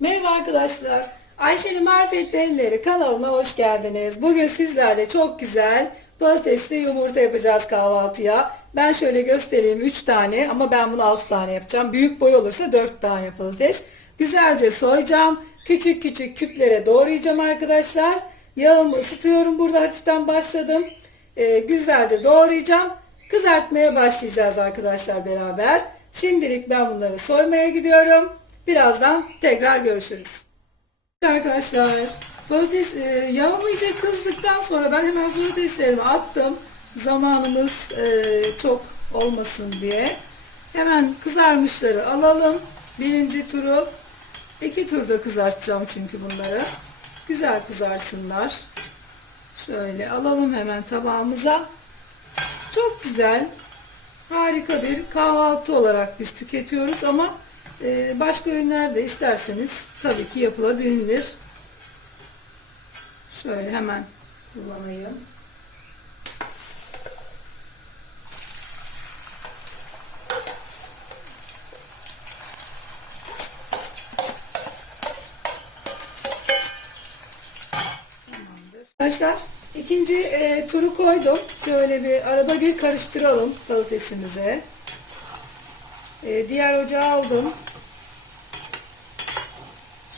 Merhaba arkadaşlar. Ayşe'nin Marifet Delileri kanalına hoş geldiniz. Bugün sizlerle çok güzel patatesli yumurta yapacağız kahvaltıya. Ben şöyle göstereyim 3 tane ama ben bunu 6 tane yapacağım. Büyük boy olursa 4 tane patates. Güzelce soyacağım. Küçük küçük küplere doğrayacağım arkadaşlar. Yağımı ısıtıyorum. Burada hafiften başladım. Ee, güzelce doğrayacağım. Kızartmaya başlayacağız arkadaşlar beraber. Şimdilik ben bunları soymaya gidiyorum. Birazdan tekrar görüşürüz. Arkadaşlar patates e, yağımı iyice kızdıktan sonra ben hemen patateslerimi attım. Zamanımız e, çok olmasın diye. Hemen kızarmışları alalım. Birinci turu iki turda kızartacağım çünkü bunları. Güzel kızarsınlar. Şöyle alalım hemen tabağımıza. Çok güzel, harika bir kahvaltı olarak biz tüketiyoruz ama e, başka ürünler de isterseniz tabii ki yapılabilir. Şöyle hemen kullanayım. Arkadaşlar ikinci e, turu koydum. Şöyle bir arada bir karıştıralım patatesimize. E, diğer ocağı aldım.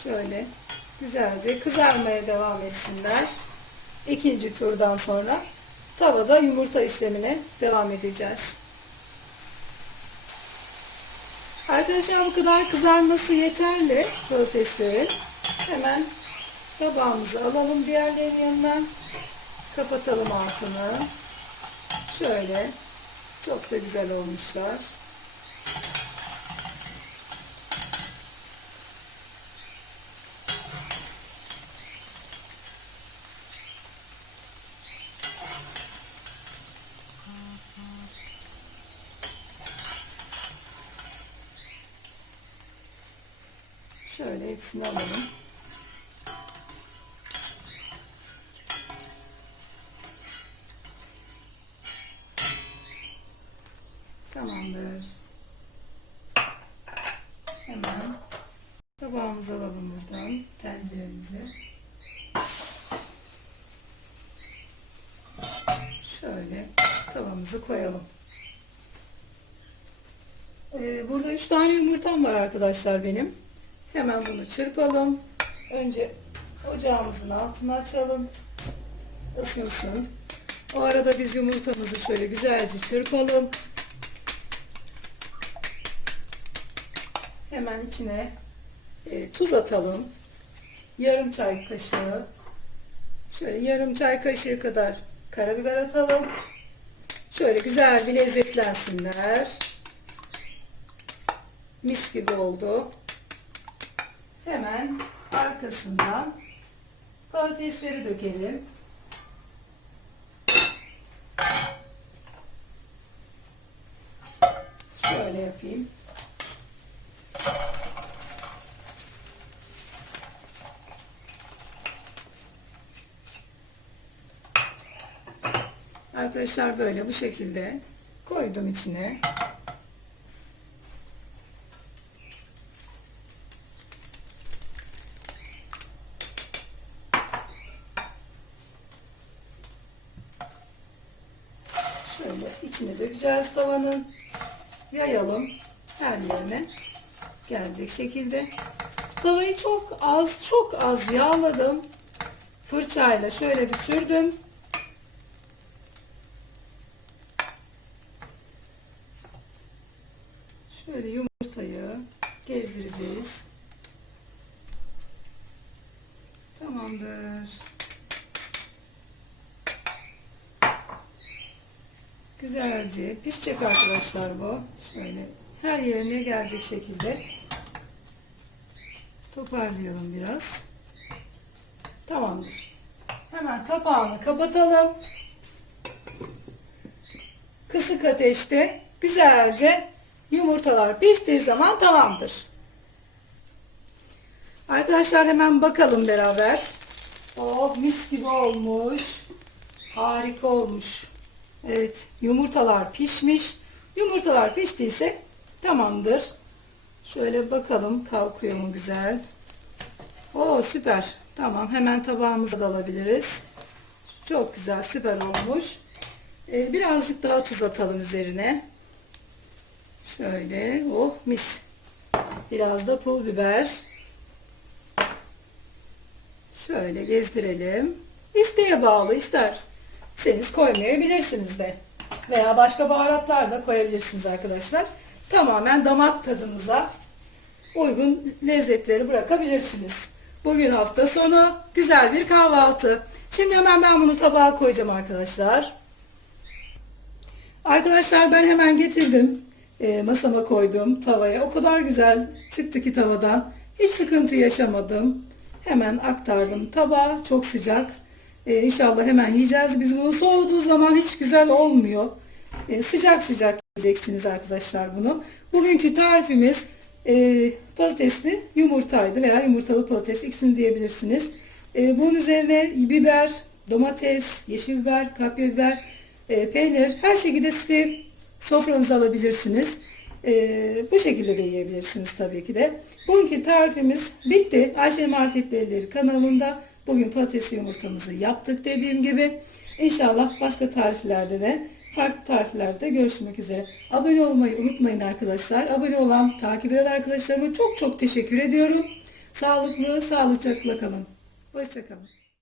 Şöyle güzelce kızarmaya devam etsinler. İkinci turdan sonra tavada yumurta işlemine devam edeceğiz. Arkadaşlar bu kadar kızarması yeterli patateslerin. Hemen tabağımızı alalım diğerlerinin yanına. Kapatalım altını. Şöyle. Çok da güzel olmuşlar. Şöyle hepsini alalım. Tamamdır. Hemen tabağımızı alalım buradan. Tenceremizi. Şöyle tavamızı koyalım. Ee, burada 3 tane yumurtam var arkadaşlar benim. Hemen bunu çırpalım. Önce ocağımızın altını açalım. Isınsın. O arada biz yumurtamızı şöyle güzelce çırpalım. Hemen içine e, tuz atalım. Yarım çay kaşığı. Şöyle yarım çay kaşığı kadar karabiber atalım. Şöyle güzel bir lezzetlensinler. Mis gibi oldu. Hemen arkasından patatesleri dökelim. Şöyle yapayım. Arkadaşlar böyle bu şekilde koydum içine. Şöyle içine dökeceğiz tavanın. Yayalım her yerine gelecek şekilde. Tavayı çok az, çok az yağladım. Fırçayla şöyle bir sürdüm. Şöyle yumurtayı gezdireceğiz. Tamamdır. Güzelce pişecek arkadaşlar bu. Şöyle her yerine gelecek şekilde toparlayalım biraz. Tamamdır. Hemen kapağını kapatalım. Kısık ateşte güzelce yumurtalar piştiği zaman tamamdır. Arkadaşlar hemen bakalım beraber. Oh mis gibi olmuş. Harika olmuş. Evet yumurtalar pişmiş. Yumurtalar piştiyse tamamdır. Şöyle bakalım kalkıyor mu güzel. Oo süper. Tamam hemen tabağımıza da alabiliriz. Çok güzel süper olmuş. Ee, birazcık daha tuz atalım üzerine. Şöyle oh mis. Biraz da pul biber. Şöyle gezdirelim. İsteğe bağlı isterseniz koymayabilirsiniz de. Veya başka baharatlar da koyabilirsiniz arkadaşlar. Tamamen damak tadınıza uygun lezzetleri bırakabilirsiniz. Bugün hafta sonu güzel bir kahvaltı. Şimdi hemen ben bunu tabağa koyacağım arkadaşlar. Arkadaşlar ben hemen getirdim. E, masama koydum tavaya. O kadar güzel çıktı ki tavadan. Hiç sıkıntı yaşamadım. Hemen aktardım tabağa. Çok sıcak. E, inşallah hemen yiyeceğiz. Biz bunu soğuduğu zaman hiç güzel olmuyor. E, sıcak sıcak yiyeceksiniz arkadaşlar bunu. Bugünkü tarifimiz e, patatesli yumurtaydı veya yumurtalı patates ikisini diyebilirsiniz. E, bunun üzerine biber, domates, yeşil biber, kapya biber, e, peynir her şekilde size sofranıza alabilirsiniz. E, bu şekilde de yiyebilirsiniz tabii ki de. Bugünkü tarifimiz bitti. Ayşe Marifetleri kanalında bugün patatesli yumurtamızı yaptık dediğim gibi. İnşallah başka tariflerde de farklı tariflerde görüşmek üzere. Abone olmayı unutmayın arkadaşlar. Abone olan, takip eden arkadaşlarıma çok çok teşekkür ediyorum. Sağlıklı, sağlıcakla kalın. Hoşçakalın.